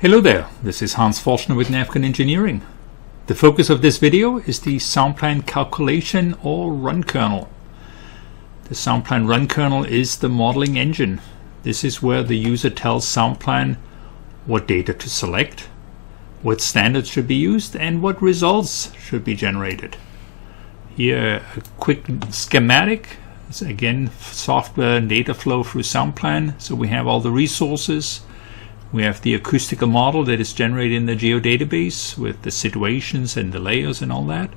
Hello there, this is Hans Forschner with Napkin Engineering. The focus of this video is the SoundPLAN Calculation or Run Kernel. The SoundPLAN Run Kernel is the modeling engine. This is where the user tells SoundPLAN what data to select, what standards should be used, and what results should be generated. Here a quick schematic. It's again software and data flow through SoundPLAN. So we have all the resources. We have the acoustical model that is generated in the Geo database with the situations and the layers and all that.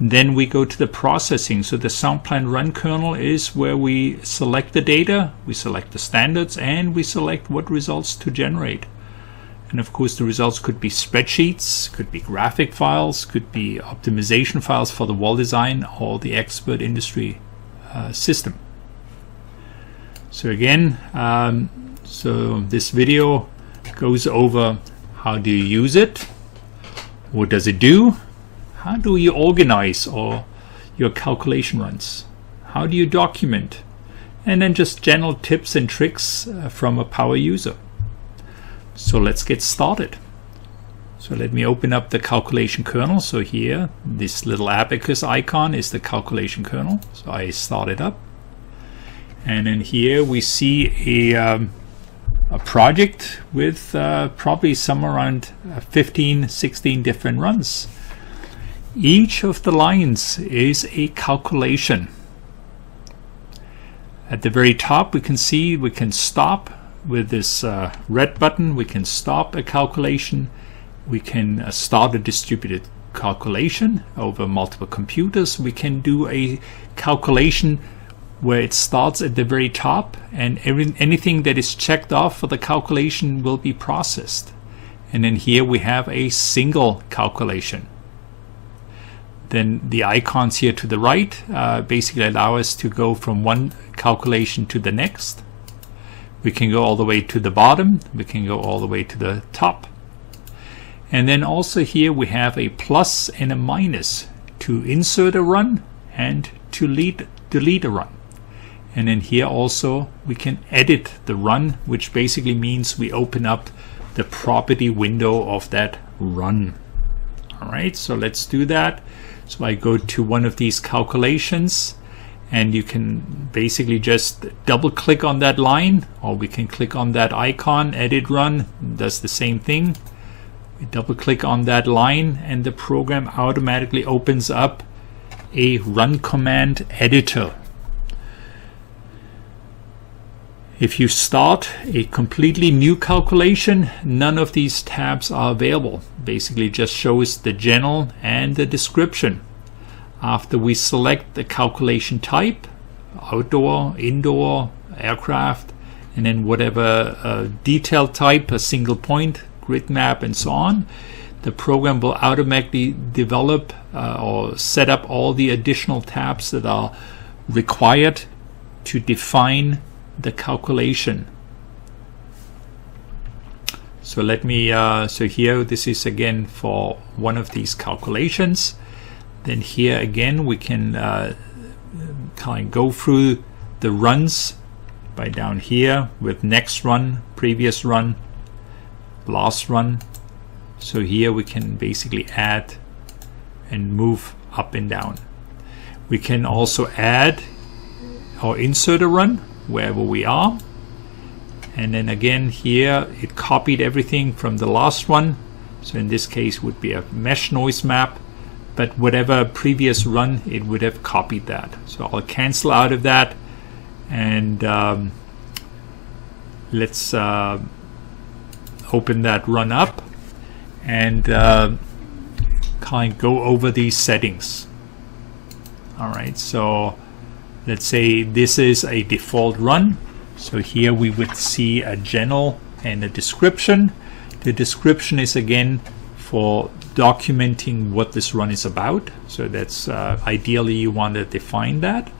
Then we go to the processing. So the SoundPLAN Run Kernel is where we select the data, we select the standards, and we select what results to generate. And of course the results could be spreadsheets, could be graphic files, could be optimization files for the wall design or the expert industry system. So again, so this video goes over how do you use it, what does it do, how do you organize your calculation runs, how do you document, and then just general tips and tricks from a power user. So let's get started. So let me open up the calculation kernel. So here, this little abacus icon is the calculation kernel. So I start it up. And then here we see a project with probably somewhere around 15, 16 different runs. Each of the lines is a calculation. At the very top we can see we can stop with this red button. We can stop a calculation. We can start a distributed calculation over multiple computers. We can do a calculation where it starts at the very top and anything that is checked off for the calculation will be processed. And then here we have a single calculation. Then the icons here to the right basically allow us to go from one calculation to the next. We can go all the way to the bottom. We can go all the way to the top. And then also here we have a plus and a minus to insert a run and to delete a run. And then here also we can edit the run, which basically means we open up the property window of that run. All right, so let's do that. So I go to one of these calculations, and you can basically just double click on that line, or we can click on that icon, edit run, does the same thing. We double click on that line and the program automatically opens up a run command editor. If you start a completely new calculation, none of these tabs are available. Basically just shows the general and the description. After we select the calculation type, outdoor, indoor, aircraft, and then whatever detail type, a single point, grid map, and so on, the program will automatically develop or set up all the additional tabs that are required to define the calculation. So let me, so here this is again for one of these calculations. Then here again we can kind of go through the runs by down here with next run, previous run, last run. So here we can basically add and move up and down. We can also add or insert a run wherever we are. And then again here it copied everything from the last one. So in this case would be a mesh noise map. But whatever previous run, it would have copied that. So I'll cancel out of that, and let's open that run up and kind of go over these settings. All right, so let's say this is a default run. So here we would see a general and a description. The description is again for documenting what this run is about. So that's ideally you want to define that.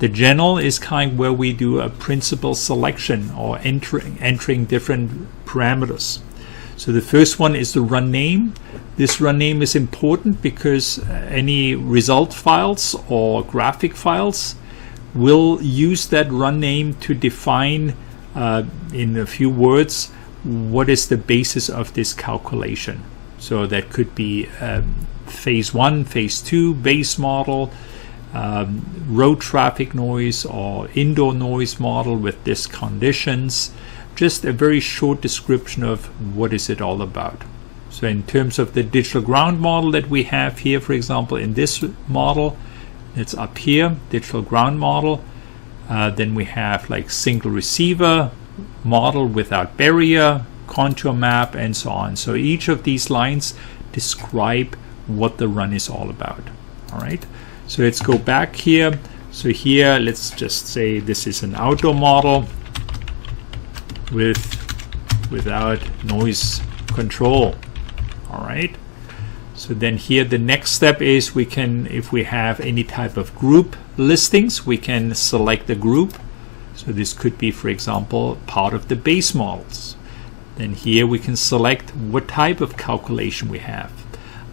The general is kind of where we do a principal selection or entering different parameters. So the first one is the run name. This run name is important because any result files or graphic files will use that run name to define in a few words what is the basis of this calculation. So that could be phase 1, phase 2, base model, road traffic noise, or indoor noise model with these conditions. Just a very short description of what is it all about. So in terms of the digital ground model that we have here, for example, in this model, it's up here, digital ground model. Then we have like single receiver model without barrier, contour map, and so on. So each of these lines describe what the run is all about. All right. So let's go back here. So here, let's just say this is an outdoor model without noise control. All right. So then here the next step is we can, if we have any type of group listings, we can select the group. So this could be, for example, part of the base models. Then here we can select what type of calculation we have.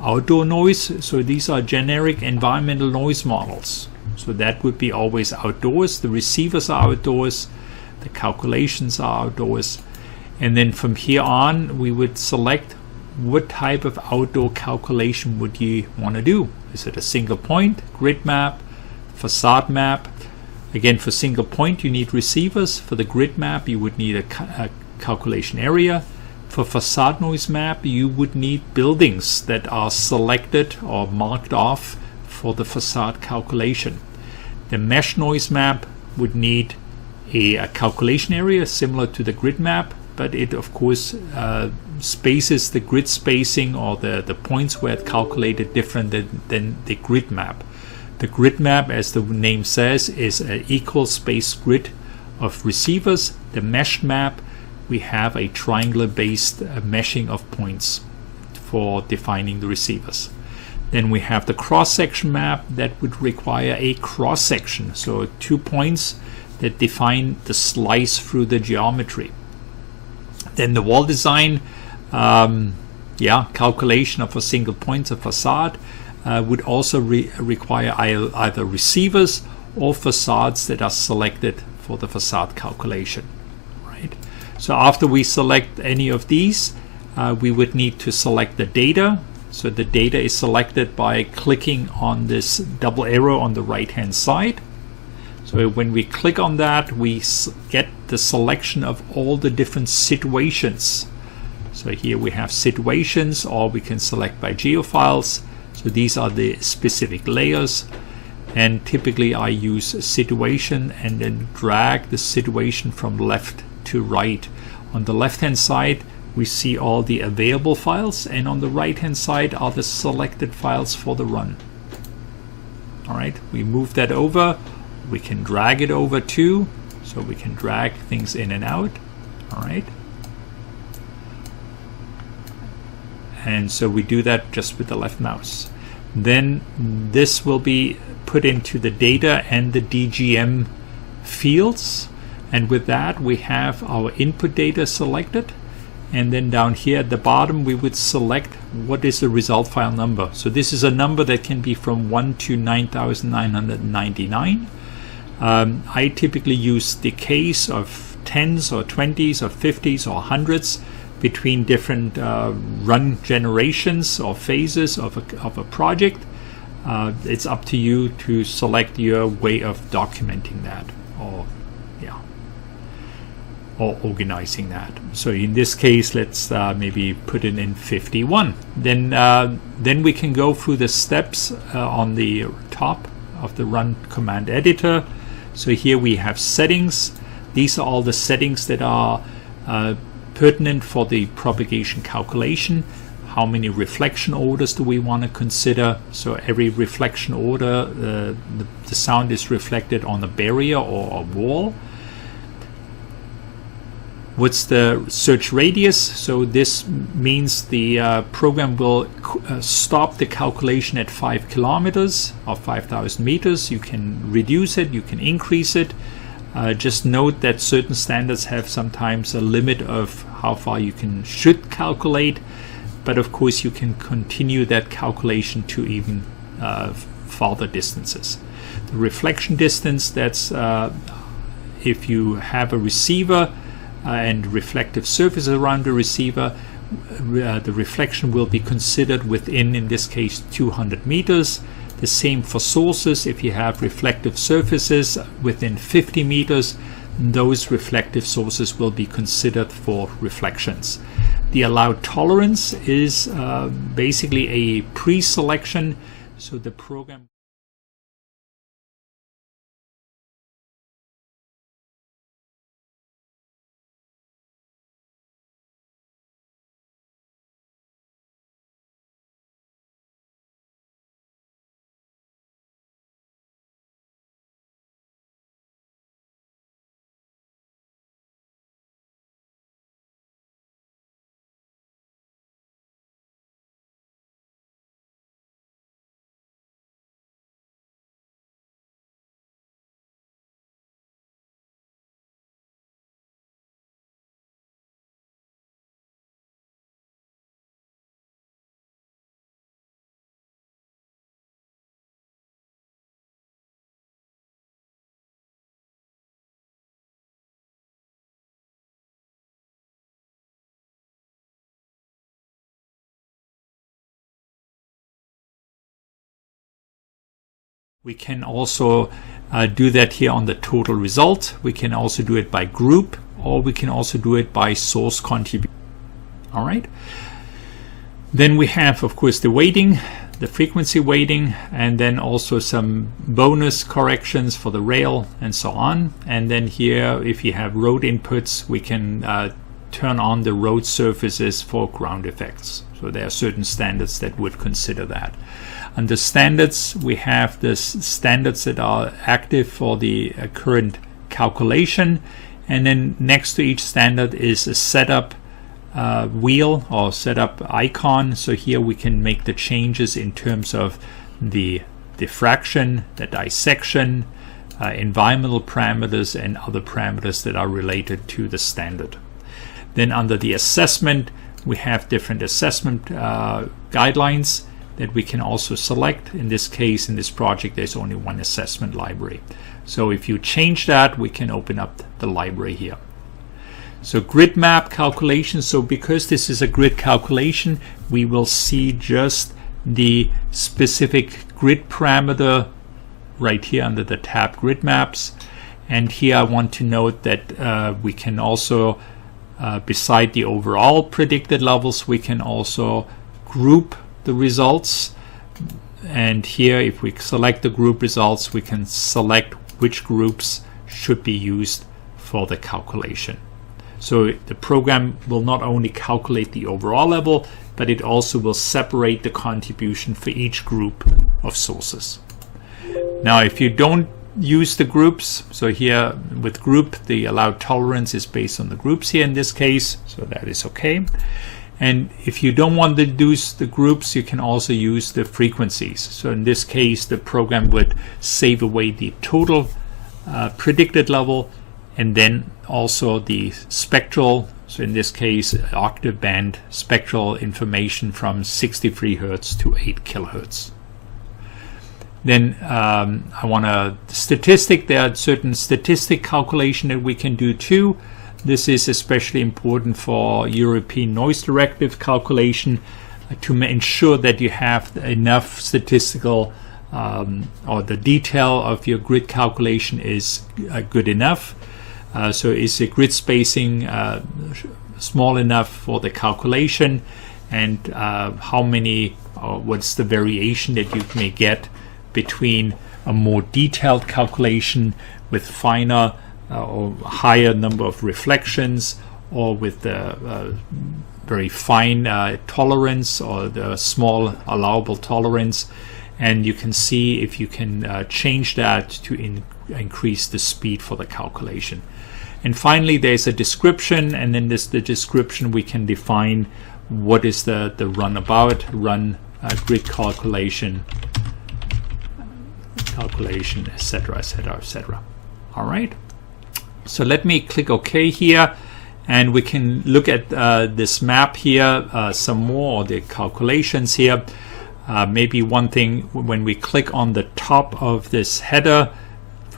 Outdoor noise, so these are generic environmental noise models. So that would be always outdoors. The receivers are outdoors. The calculations are outdoors. And then from here on, we would select what type of outdoor calculation would you want to do. Is it a single point, grid map, facade map? Again, for single point, you need receivers. For the grid map, you would need a calculation area. For facade noise map, you would need buildings that are selected or marked off for the facade calculation. The mesh noise map would need a calculation area similar to the grid map, but it of course spaces the grid spacing or the points where it calculated different than the grid map. The grid map, as the name says, is an equal space grid of receivers. The mesh map, we have a triangular based meshing of points for defining the receivers. Then we have the cross-section map that would require a cross-section, so 2 points that define the slice through the geometry. Then the wall design, calculation of a single point of facade would also require either receivers or facades that are selected for the facade calculation. Right. So after we select any of these, we would need to select the data. So the data is selected by clicking on this double arrow on the right hand side. So when we click on that, we get the selection of all the different situations. So here we have situations, or we can select by Geo-Files. So these are the specific layers. And typically I use a situation and then drag the situation from left to right. On the left hand side, we see all the available files, and on the right hand side are the selected files for the run. All right, we move that over. We can drag it over too, so we can drag things in and out. All right. And so we do that just with the left mouse. Then this will be put into the data and the DGM fields. And with that, we have our input data selected. And then down here at the bottom, we would select what is the result file number. So this is a number that can be from 1 to 9,999. I typically use decays of 10s or 20s or 50s or 100s between different run generations or phases of a project. It's up to you to select your way of documenting that or organizing that. So in this case, let's maybe put it in 51. Then we can go through the steps on the top of the run command editor. So here we have settings. These are all the settings that are pertinent for the propagation calculation. How many reflection orders do we want to consider? So every reflection order, the sound is reflected on a barrier or a wall. What's the search radius? So this means the program will stop the calculation at 5 kilometers or 5,000 meters. You can reduce it, you can increase it. Just note that certain standards have sometimes a limit of how far you should calculate, but of course you can continue that calculation to even farther distances. The reflection distance, that's if you have a receiver and reflective surfaces around the receiver, the reflection will be considered within, in this case, 200 meters. The same for sources. If you have reflective surfaces within 50 meters, those reflective sources will be considered for reflections. The allowed tolerance is basically a pre-selection, so the program we can also do that here on the total result. We can also do it by group, or we can also do it by source contribution. All right. Then we have, of course, the weighting, the frequency weighting, and then also some bonus corrections for the rail and so on. And then here, if you have road inputs, we can turn on the road surfaces for ground effects. So there are certain standards that would consider that. Under standards, we have the standards that are active for the current calculation, and then next to each standard is a setup wheel or setup icon. So here we can make the changes in terms of the diffraction, the dissection, environmental parameters, and other parameters that are related to the standard. Then under the assessment, we have different assessment guidelines that we can also select. In this case, in this project, there's only one assessment library. So if you change that, we can open up the library here. So grid map calculation. So because this is a grid calculation, we will see just the specific grid parameter right here under the tab grid maps. And here I want to note that we can also, beside the overall predicted levels, we can also group the results. And here, if we select the group results, we can select which groups should be used for the calculation. So the program will not only calculate the overall level, but it also will separate the contribution for each group of sources. Now, if you don't use the groups, so here with group, the allowed tolerance is based on the groups here in this case, so that is okay. And if you don't want to use the groups, you can also use the frequencies. So in this case, the program would save away the total predicted level, and then also the spectral, so in this case, octave band spectral information from 63 Hertz to 8 kilohertz. Then I want a statistic. There are certain statistic calculation that we can do too. This is especially important for European noise directive calculation to ensure that you have enough statistical or the detail of your grid calculation is good enough. So is the grid spacing small enough for the calculation, and how many, what's the variation that you may get between a more detailed calculation with finer or higher number of reflections, or with the very fine tolerance or the small allowable tolerance. And you can see if you can change that to increase the speed for the calculation. And finally, there's a description, and then the description we can define what is the run grid calculation, etc., etc., etc. All right. So let me click OK here, and we can look at this map here some more, the calculations here. Maybe one thing, when we click on the top of this header,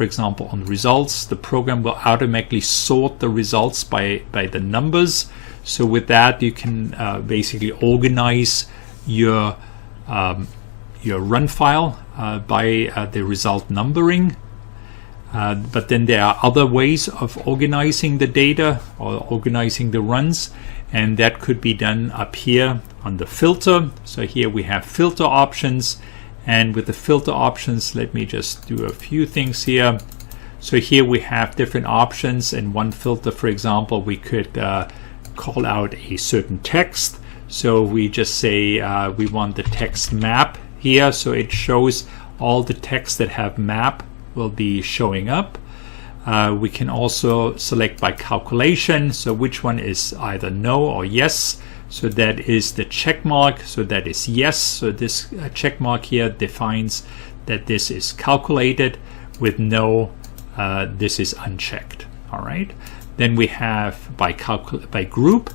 for example, on results, the program will automatically sort the results by the numbers. So with that, you can basically organize your run file by the result numbering. But then there are other ways of organizing the data or organizing the runs, and that could be done up here on the filter. So here we have filter options, and with the filter options, let me just do a few things here. So here we have different options. In one filter, for example, we could call out a certain text. So we just say we want the text map here, so it shows all the text that have map will be showing up. We can also select by calculation, so which one is either no or yes. So that is the check mark, so that is yes. So this check mark here defines that this is calculated. With no, this is unchecked. All right. Then we have by group,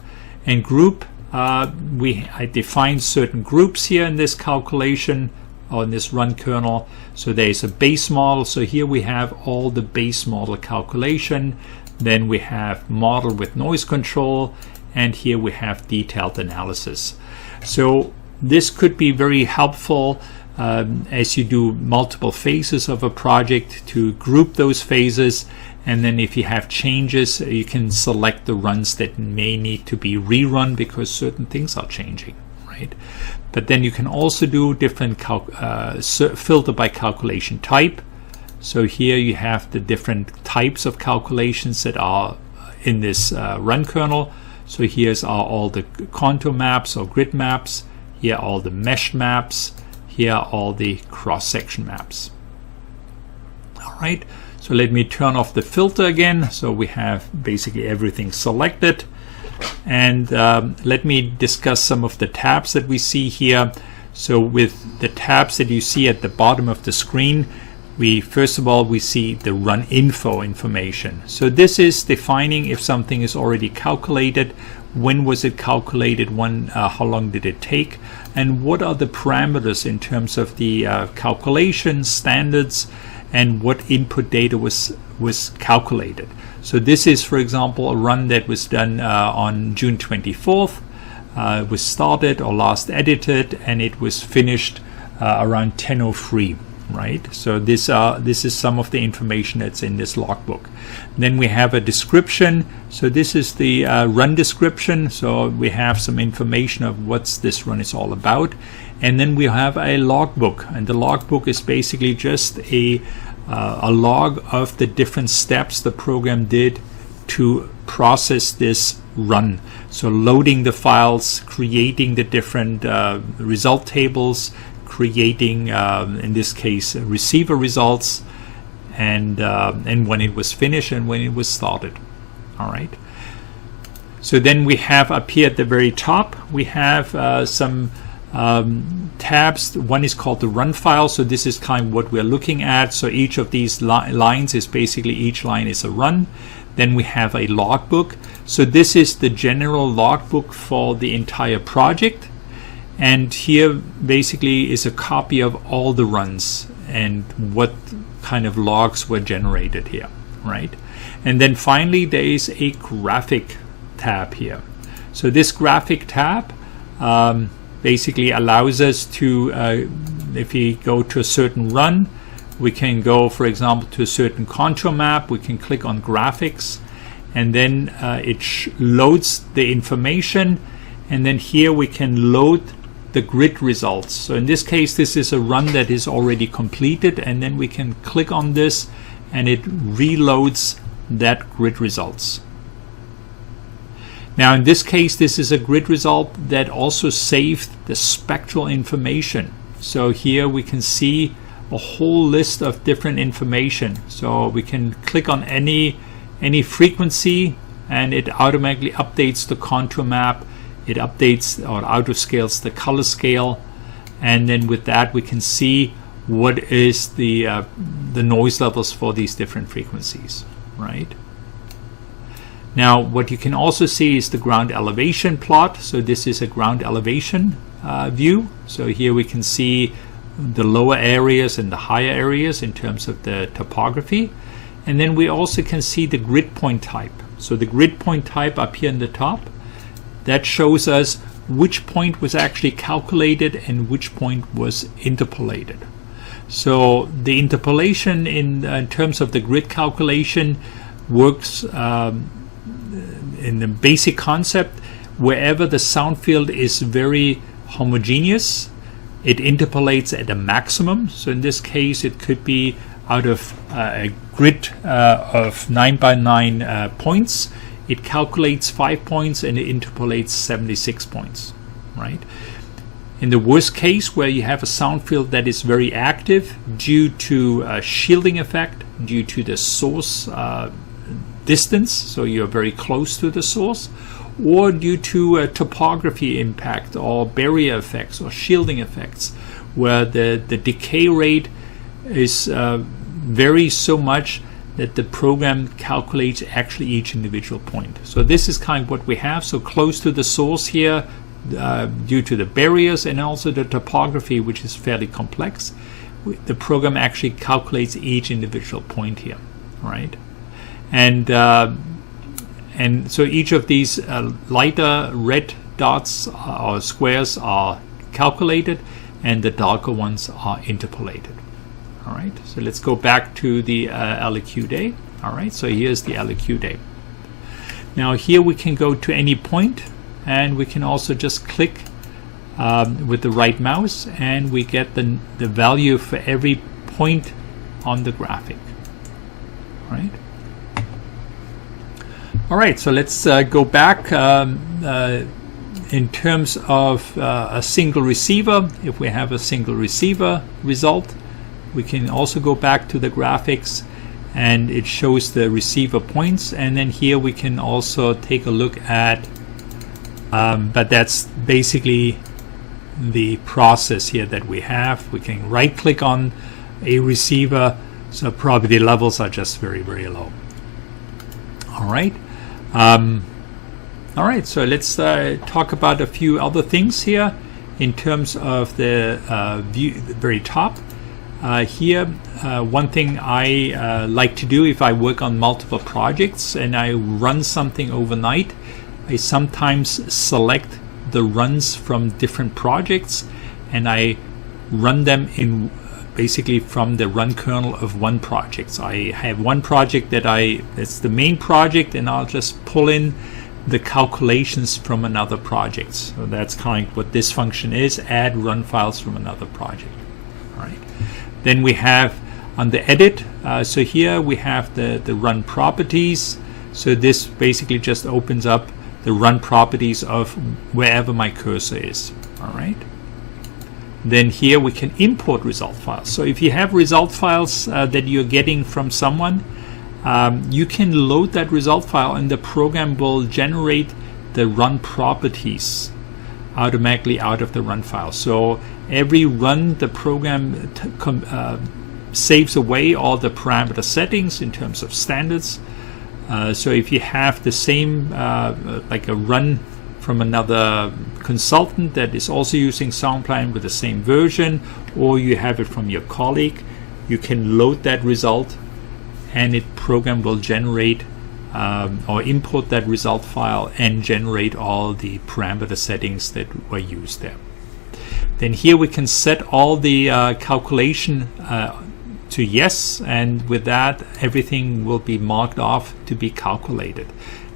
and group I define certain groups here in this calculation on this run kernel. So there's a base model. So here we have all the base model calculation. Then we have model with noise control, and here we have detailed analysis. So this could be very helpful as you do multiple phases of a project to group those phases. And then if you have changes, you can select the runs that may need to be rerun because certain things are changing, right? But then you can also do different filter by calculation type. So here you have the different types of calculations that are in this run kernel. So here's all the contour maps or grid maps. Here are all the mesh maps. Here are all the cross-section maps. All right. So let me turn off the filter again. So we have basically everything selected. And let me discuss some of the tabs that we see here. So with the tabs that you see at the bottom of the screen, first of all, we see the run info information. So this is defining if something is already calculated, when was it calculated, how long did it take, and what are the parameters in terms of the calculation standards, and what input data was calculated. So this is, for example, a run that was done on June 24th. It was started or last edited, and it was finished around 10:03. Right, so this is some of the information that's in this logbook. Then we have a description. So this is the run description. So we have some information of what this run is all about. And then we have a logbook, and the logbook is basically just a log of the different steps the program did to process this run. So loading the files, creating the different result tables, creating, in this case, receiver results, and when it was finished and when it was started. All right. So then we have up here at the very top, we have some tabs. One is called the run file. So this is kind of what we're looking at. So each of these lines is basically, each line is a run. Then we have a logbook. So this is the general logbook for the entire project. And here basically is a copy of all the runs and what kind of logs were generated here, right? And then finally there is a graphic tab here. So this graphic tab basically allows us to, if we go to a certain run, we can go, for example, to a certain contour map. We can click on graphics, and then it loads the information, and then here we can load the grid results. So in this case, this is a run that is already completed, and then we can click on this and it reloads that grid results. Now in this case, this is a grid result that also saved the spectral information. So here we can see a whole list of different information. So we can click on any frequency and it automatically updates the contour map. It updates or auto scales the color scale, and then with that we can see what is the noise levels for these different frequencies, right? Now what you can also see is the ground elevation plot. So this is a ground elevation view. So here we can see the lower areas and the higher areas in terms of the topography. And then we also can see the grid point type. So the grid point type up here in the top, that shows us which point was actually calculated and which point was interpolated. So the interpolation in terms of the grid calculation works in the basic concept. Wherever the sound field is very homogeneous, it interpolates at a maximum. So in this case, it could be out of a grid of 9 by 9 points. It calculates 5 points and it interpolates 76 points, right? In the worst case, where you have a sound field that is very active due to a shielding effect, due to the source distance, so you're very close to the source, or due to a topography impact or barrier effects or shielding effects, where the decay rate is varies so much that the program calculates actually each individual point. So this is kind of what we have. So close to the source here, due to the barriers and also the topography, which is fairly complex, the program actually calculates each individual point here, right? And so each of these lighter red dots or squares are calculated, and the darker ones are interpolated. All right, so let's go back to the LEQ day. All right, so here's the LEQ day. Now here we can go to any point, and we can also just click with the right mouse, and we get the value for every point on the graphic. All right. All right, so let's go back in terms of a single receiver. If we have a single receiver result, we can also go back to the graphics, and it shows the receiver points. And then here we can also take a look at, but that's basically the process here that we have. We can right click on a receiver, so probability levels are just very, very low. All right. All right, so let's talk about a few other things here in terms of the view, the very top. Here, one thing I like to do if I work on multiple projects and I run something overnight, I sometimes select the runs from different projects and I run them in basically from the run kernel of one project. So I have one project that's the main project, and I'll just pull in the calculations from another project. So that's kind of what this function is, add run files from another project. All right. Then we have on the edit, so here we have the run properties. So this basically just opens up the run properties of wherever my cursor is. All right. Then here we can import result files. So if you have result files that you're getting from someone, you can load that result file and the program will generate the run properties automatically out of the run file. So every run, the program saves away all the parameter settings in terms of standards. So if you have the same, like a run from another consultant that is also using SoundPLAN with the same version, or you have it from your colleague, you can load that result and the program will generate or import that result file and generate all the parameter settings that were used there. Then here we can set all the calculation to yes, and with that everything will be marked off to be calculated.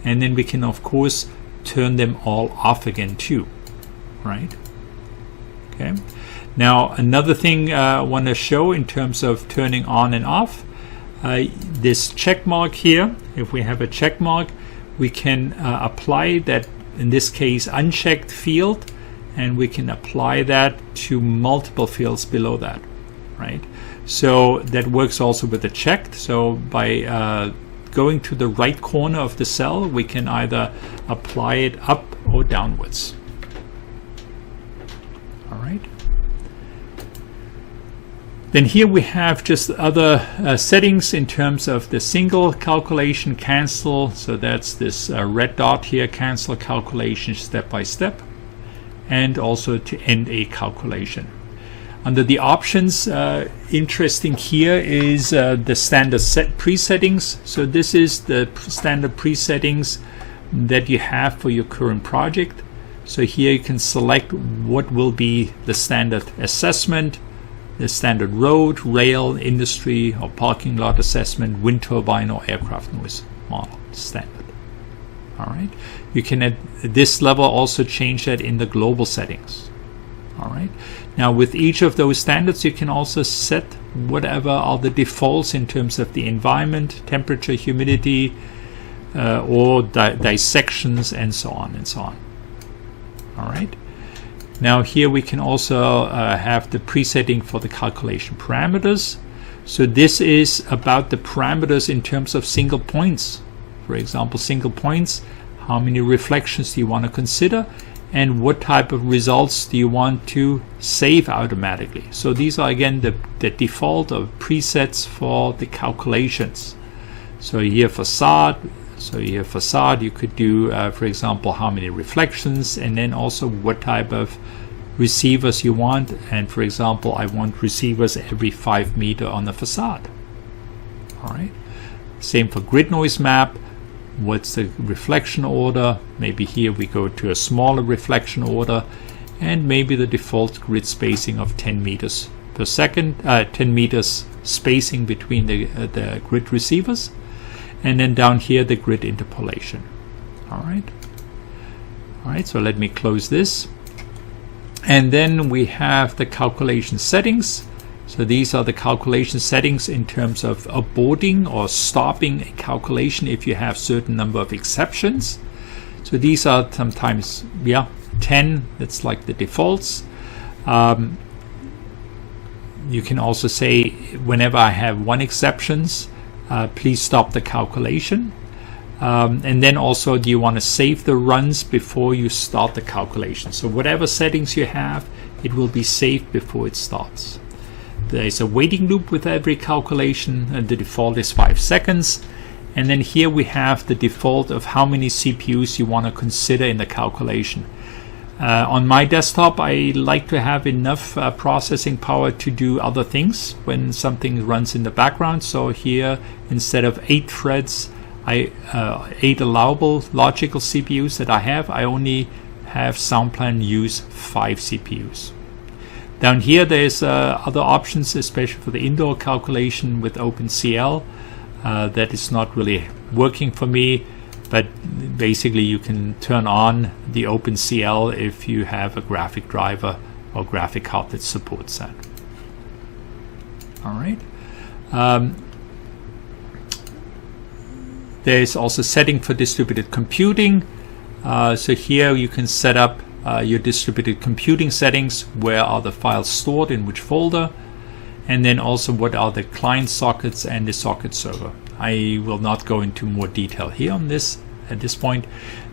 And then we can of course turn them all off again too, right? Okay. Now another thing I want to show in terms of turning on and off, this check mark here, if we have a check mark, we can apply that, in this case unchecked field, and we can apply that to multiple fields below that, right? So that works also with the checked. So by going to the right corner of the cell, we can either apply it up or downwards. All right. Then here we have just other settings in terms of the single calculation cancel. So that's this red dot here, cancel calculation step by step, and also to end a calculation. Under the options, interesting here is the standard set presettings. So this is the standard presettings that you have for your current project. So here you can select what will be the standard assessment, the standard road, rail, industry, or parking lot assessment, wind turbine, or aircraft noise model standard. All right. You can at this level also change that in the global settings. All right. Now with each of those standards, you can also set whatever are the defaults in terms of the environment, temperature, humidity, or dissections, and so on and so on. All right. Now here we can also have the presetting for the calculation parameters. So this is about the parameters in terms of single points. For example, single points, how many reflections do you want to consider, and what type of results do you want to save automatically. So these are again the default of presets for the calculations. So here facade, you could do, for example, how many reflections, and then also what type of receivers you want. And for example, I want receivers every 5 meters on the facade. All right. Same for grid noise map. What's the reflection order? Maybe here we go to a smaller reflection order, and maybe the default grid spacing of 10 meters per second, 10 meters spacing between the grid receivers, and then down here the grid interpolation. All right, so let me close this, and then we have the calculation settings. So these are the calculation settings in terms of aborting or stopping a calculation if you have certain number of exceptions. So these are sometimes 10, that's like the defaults. You can also say whenever I have one exceptions, please stop the calculation. And then also, do you want to save the runs before you start the calculation? So whatever settings you have, it will be saved before it starts. There is a waiting loop with every calculation, and the default is 5 seconds. And then here we have the default of how many CPUs you want to consider in the calculation. On my desktop, I like to have enough processing power to do other things when something runs in the background. So here, instead of 8 threads, 8 allowable logical CPUs that I have, I only have SoundPLAN use 5 CPUs. Down here there's other options, especially for the indoor calculation with OpenCL. That is not really working for me, but basically you can turn on the OpenCL if you have a graphic driver or graphic card that supports that. All right. There's also setting for distributed computing. So here you can set up your distributed computing settings. Where are the files stored in which folder, and then also what are the client sockets and the socket server. I will not go into more detail here on this at this point.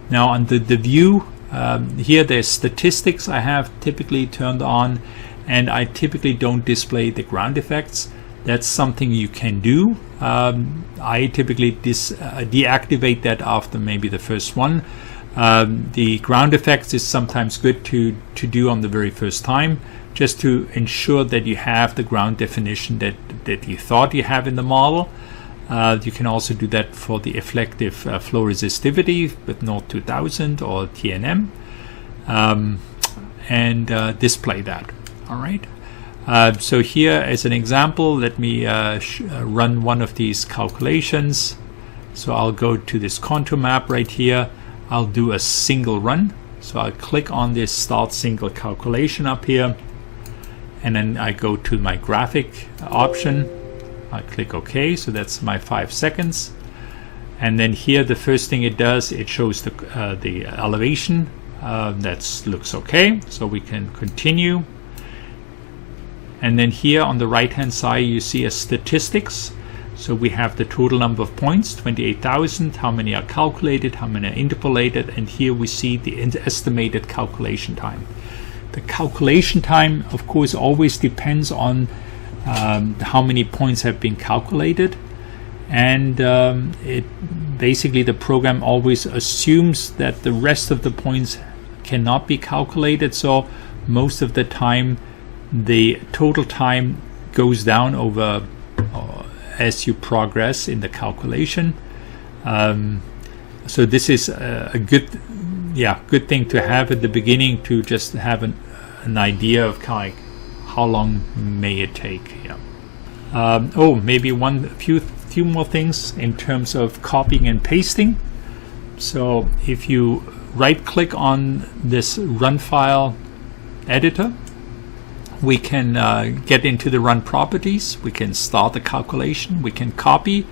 Now under the view, here there's statistics I have typically turned on, and I typically don't display the ground effects. That's something you can do. I typically deactivate that after maybe the first one. The ground effects is sometimes good to do on the very first time, just to ensure that you have the ground definition that you thought you have in the model. You can also do that for the effective flow resistivity with Node 2000 or TNM, and display that. All right. So here as an example, let me run one of these calculations. So I'll go to this contour map right here. I'll do a single run. So I'll click on this start single calculation up here, and then I go to my graphic option. I click OK. So that's my 5 seconds. And then here the first thing it does, it shows the elevation. That looks okay. So we can continue. And then here on the right hand side you see a statistics. So we have the total number of points, 28,000, how many are calculated, how many are interpolated, and here we see the estimated calculation time. The calculation time, of course, always depends on how many points have been calculated, and basically the program always assumes that the rest of the points cannot be calculated, so most of the time the total time goes down over as you progress in the calculation. So this is a good thing to have at the beginning, to just have an idea of kind of how long may it take. Maybe few more things in terms of copying and pasting. So if you right click on this run file editor, we can get into the run properties. We can start the calculation, we can copy,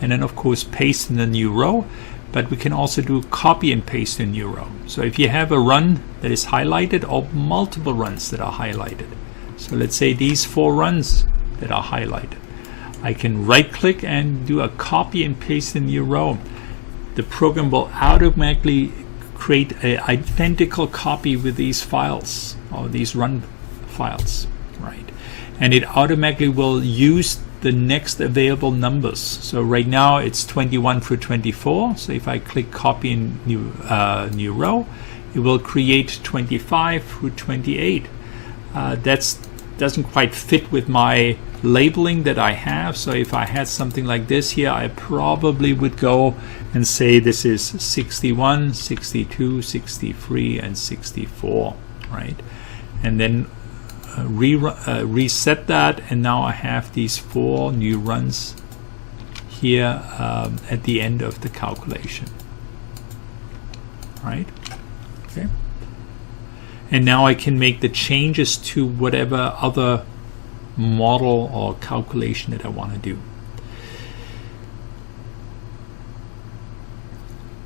and then of course paste in the new row, but we can also do copy and paste in new row. So if you have a run that is highlighted, or multiple runs that are highlighted, so let's say these 4 runs that are highlighted, I can right click and do a copy and paste in new row. The program will automatically create an identical copy with these files, or these run files, right? And it automatically will use the next available numbers. So right now it's 21 through 24. So if I click copy in new row, it will create 25 through 28. That doesn't quite fit with my labeling that I have. So if I had something like this here, I probably would go and say this is 61, 62, 63, and 64, right? And then reset that, and now I have these 4 new runs here at the end of the calculation, right? Okay. And now I can make the changes to whatever other model or calculation that I want to do.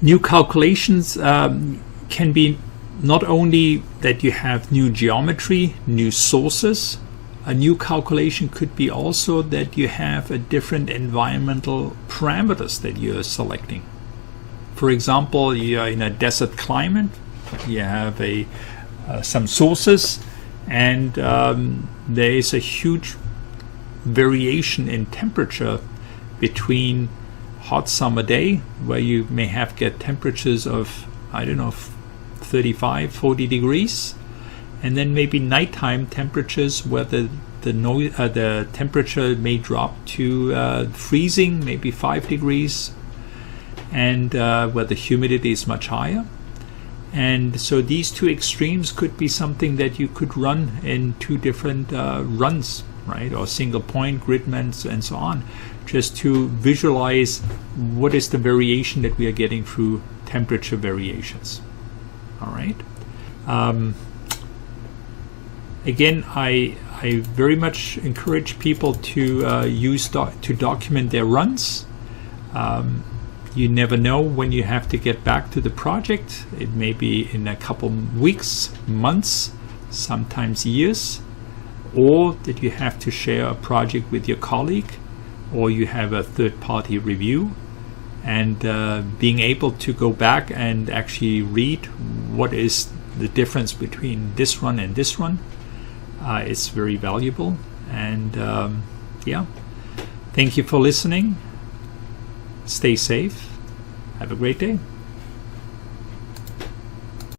New calculations can be not only that you have new geometry, new sources. A new calculation could be also that you have a different environmental parameters that you're selecting. For example, you're in a desert climate, you have some sources, and there is a huge variation in temperature between hot summer day, where you may get temperatures of, I don't know, 35, 40 degrees, and then maybe nighttime temperatures where the temperature may drop to freezing, maybe 5 degrees, and where the humidity is much higher. And so these 2 extremes could be something that you could run in 2 different runs, right? Or single point, gridments, and so on, just to visualize what is the variation that we are getting through temperature variations. All right. Again, I very much encourage people to document their runs. You never know when you have to get back to the project. It may be in a couple weeks, months, sometimes years, or that you have to share a project with your colleague, or you have a third-party review. And being able to go back and actually read what is the difference between this run and this run is very valuable. And thank you for listening. Stay safe. Have a great day.